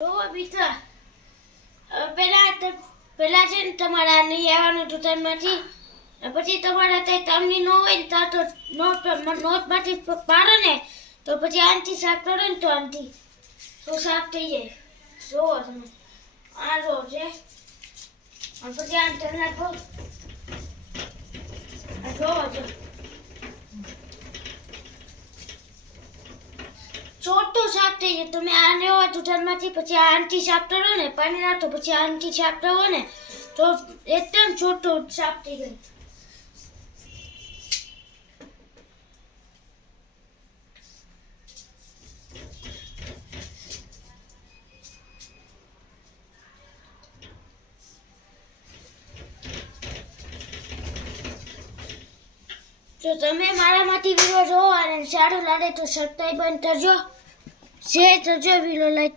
તો મિત્ર. પેલા ત- પેલા છે ને તમારા નહીં આવવાનું દુકાનમાંથી પછી તમારા ત્યાં તમને ન હોય ને ત્યાં તો નોટ નોટમાંથી પાડો ને, તો પછી આનથી સાફ કરો ને તો આનથી તો સાફ થઈ જાય. જોવો તમે. આ જો છે. પછી આને તમને જોવો છો ચોટું સાફ થઈ જાય તમે આને હોય દુકાનમાંથી પછી આ આંટી સાફ કરો ને પાણી નાખો પછી આનથી સાફ કરો ને, તો એકદમ ચોટું સાફ થઈ ગયું જો તમે મારામાંથી વીડિયો જોવો અને સારું લાગે તો સબસ્ક્રાઈબ કરજો. શેર કરજો વીડિયો લાઈક